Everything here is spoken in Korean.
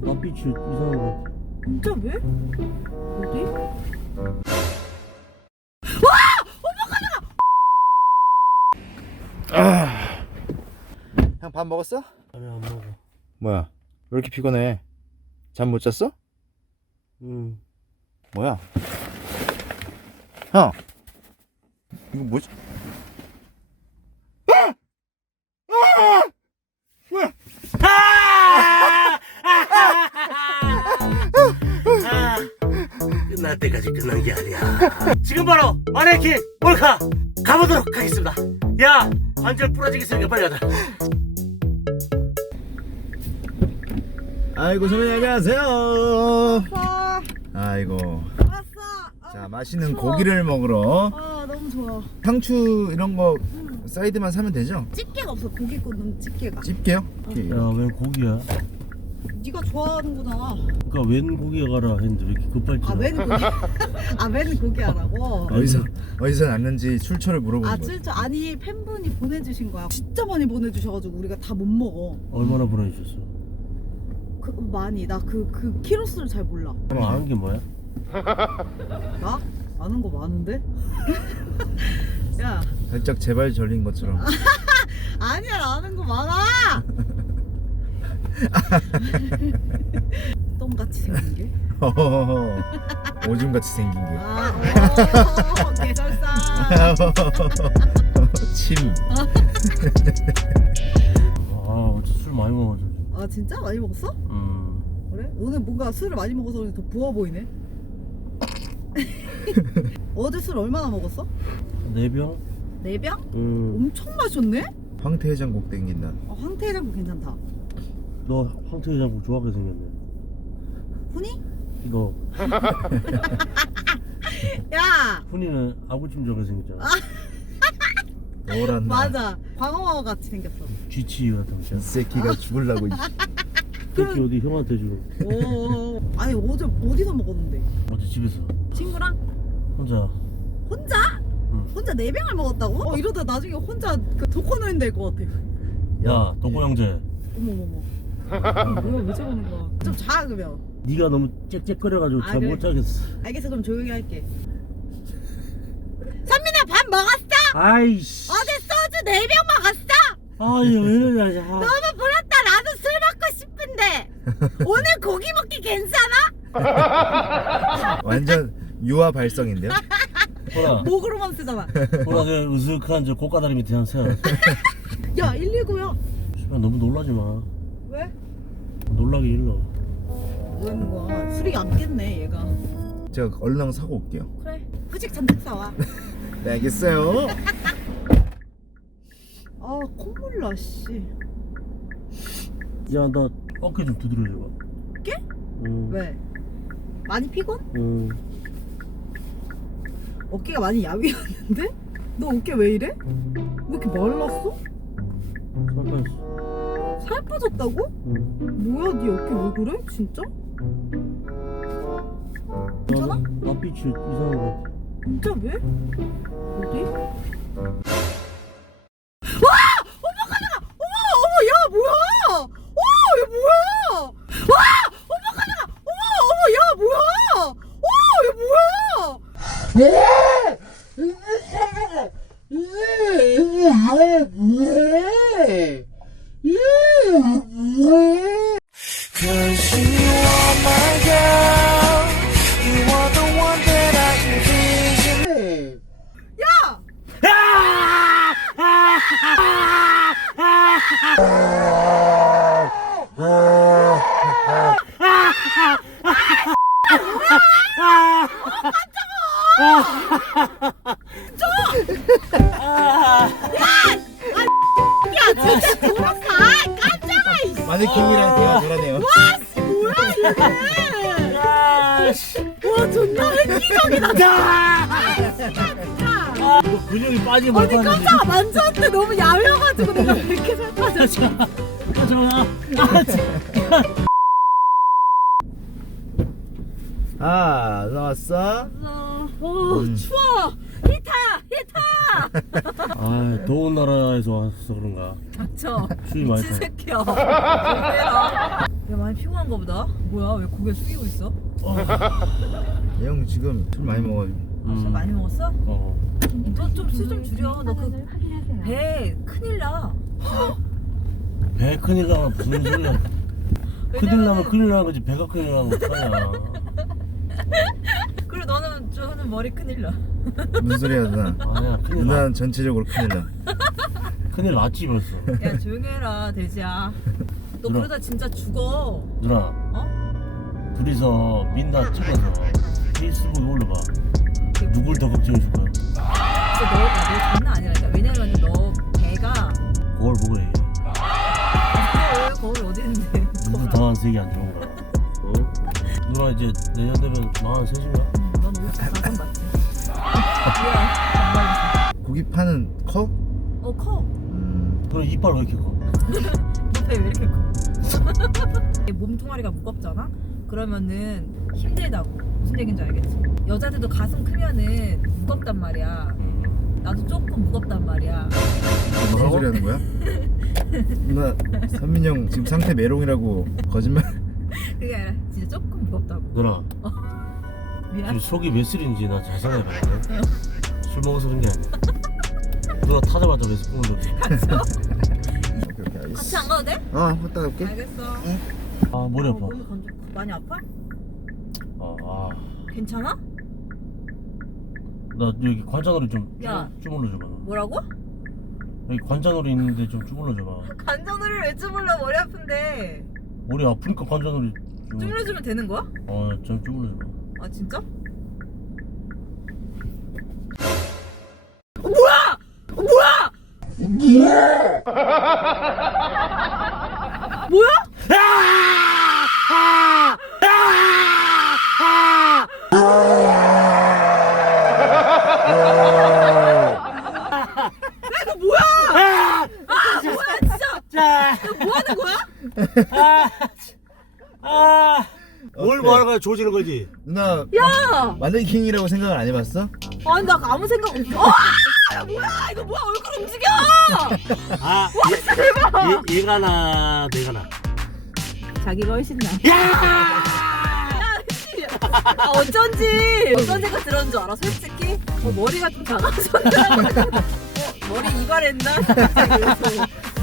낯빛이 이상한 거 같아. 진짜 왜? 어디? 형 밥 먹었어? 아니 안 먹어. 뭐야? 왜 이렇게 피곤해? 잠 못 잤어? 뭐야? 형 이거 뭐지? 끝날 때까지 끝난 게 아니야. 지금 바로 마네킹 몰카 가보도록 하겠습니다. 야, 관절 부러지겠으니까 빨리 가자. 아이고 선배님 안녕하세요. 왔어. 아이고 왔어. 자 맛있는 추워. 고기를 먹으러 너무 좋아. 상추 이런 거 사이드만 사면 되죠? 집게가 없어. 고기 굽는 집게가. 집게요? 오케이. 야, 웬 고기야? 네가 좋아하는구나. 그니까 웬 고기가 가라 했는데 왜 이렇게 급발진? 웬 고기? 웬 고기야라고? 어디서 났는지 출처를 물어보는 아 거예요. 진짜 아니 팬분이 보내주신 거야. 진짜 많이 보내주셔가지고 우리가 다 못 먹어. 얼마나 보내주셨어? 많이 나 그 키로수를 잘 몰라. 그럼 아는 게 뭐야? 나 아는 거 많은데? 야 살짝 제발 절린 것처럼. 아니야 나 아는 거 많아. 똥같이 생긴 게? 오줌같이 생긴 게. 개설사. 침. 어째 술 많이 먹어서. 아 진짜 많이 먹었어? 그래? 오늘 뭔가 술을 많이 먹어서 그런지 더 부어 보이네. 어제 술 얼마나 먹었어? 4병? 4병? 엄청 마셨네? 황태해장국 땡긴다. 황태해장국 괜찮다. 너 황태해장국 좋아하게 생겼네. 훈이? 너 야! 훈이는 아구찜 좋아하게 생겼잖아. 노란 맞아. 광어 같이 생겼어. 쥐치 같은 거. 이 새끼가 죽을라고. 특히 어디 형한테 주고. 오. 아니 어제 어디서 먹었는데? 어제 집에서 친구랑? 혼자. 혼자? 응. 혼자 4병을 먹었다고? 이러다 나중에 혼자 그 독거노인 될 것 같아. 야, 덕구 형제. 어머머머. 뭐야 왜 저러는 거야? 좀 자 그러면. 네가 너무 짹짹거려가지고 아, 잘 그래. 못 자겠어. 알겠어 그럼 조용히 할게. 선민아 밥 먹었어? 아이씨. 어제 소주 4병 먹었어? 아유 왜 이러냐. 야. 너무 부럽다. 나도 술 먹고 싶은데. 오늘 고기 먹기 괜찮아? 완전 유아 발성인데요? 보라. 목으로만 쓰잖아. 보라 그 으슥한 저 고가다리 밑에 한 세워. 야 119야. 씨발 너무 놀라지 마. 왜? 놀라게 일러. 뭐 하는 거야? 술이 안 깼네 얘가. 제가 얼른 사고 올게요. 그래. 후식 잔뜩 사와. 네 알겠어요. 아 콧물 나 씨. 야 나 어깨 좀 두드려줘봐. 어깨? 응. 왜? 많이 피곤? 응. 어깨가 많이 야위었는데? 너 어깨 왜 이래? 왜 이렇게 말랐어? 살 빠졌어. 살 빠졌다고? 응. 뭐야 네 어깨 왜 그래? 진짜? 괜찮아? 낯빛이 이상한 거 같아. 진짜 왜? 어디? 어머 야 뭐야? 얘 뭐야? 어머 야 뭐야? 얘 뭐야? Cause you are my girl, you are the one that I envision. 야! 야 진짜 돌아가 깜짝아 이씨. 마네킹이랑 대화 잘하네요. 와씨 뭐야 얘. 와 존나 획기적이다. 진짜. 너 근육이 빠지면 아니 깜짝아 만졌는데 너무 야외여가지고 내가 왜 이렇게 살 빠졌지? 아 나왔어? 추워. 히타 아 더운 나라에서 와서 그런가 닥쳐. 술이 많이 미친 타. 새끼야. 야 많이 피곤한가 보다. 뭐야 왜 고개 숙이고 있어? 형 지금 술 많이 먹어가지고. 술 많이 먹었어? 어. 너 좀 술 좀 줄여. 너 그 배 큰일 나. 배 큰일 나면 무슨 소리야? 큰일 나면 큰일 나는 거지 배가 큰일 나면 어떡하냐? 그리고 저는 머리 큰일 나. 무슨 소리야 누나? 아니야 큰일 나. 누나는 전체적으로 큰일 나. 큰일 났지 벌써. 야 조용히 해라 돼지야. 너 누나. 그러다 진짜 죽어. 누나 어? 둘이서 민다 찍어서 페이스북에 올려봐. 누굴 더 걱정해 줄 거야? 진짜 너 장난 아니라니까. 왜냐면 너 배가 그걸 보고 얘기해. 거울 어디 있는데? 누구 당한 색이 안 좋은 거야? 어? 누나 이제 내년 되면 43이야? 넌 5차 4선 맞지? 미안. 고기 파는 커? 커. 그럼 이빨 왜 이렇게 커? 너 배 왜 이렇게 커? 몸뚱아리가 무겁잖아? 그러면은 힘들다고. 무슨 얘기인지 알겠지? 여자들도 가슴 크면은 무겁단 말이야. 나도 조금 무겁단 말이야. 무슨 소리 하는 거야? 누나 선민이 형 지금 상태 메롱이라고 거짓말. 그게 아니라 진짜 조금 무겁다고. 누나 미안. 지금 속이 몇 살인지 나 잘 생각해봐야 돼. 술 먹어서 그런 게 아니야. 누나 타자마자 몇 스푼을 넣지? 오케이, 알겠어. 같이 안 가도 돼? 갔다 갈게. 알겠어. 아 머리 아파. 몸이 많이 아파? 괜찮아? 나 여기 관자놀이 좀 야. 주물러 줘봐. 뭐라고? 여기 관자놀이 있는데 좀 주물러 줘봐. 관자놀이를 왜 주물러? 머리 아픈데. 머리 아프니까 관자놀이 좀. 주물러주면 되는 거야? 좀 주물러 줘봐. 아 진짜? 뭘 말하는 거야? 조지는 거지? 누나 야! 마네킹이라고 생각을 안 해봤어? 아니 나 아무 생각 없어. 야 뭐야 이거 뭐야 얼굴 움직여. 얘가 나 내가 나. 자기가 훨씬 나. 야! 아 어쩐지 어떤 생각 들었는 줄 알아? 솔직히 머리가 좀 작아서 머리 이발했나? 그래서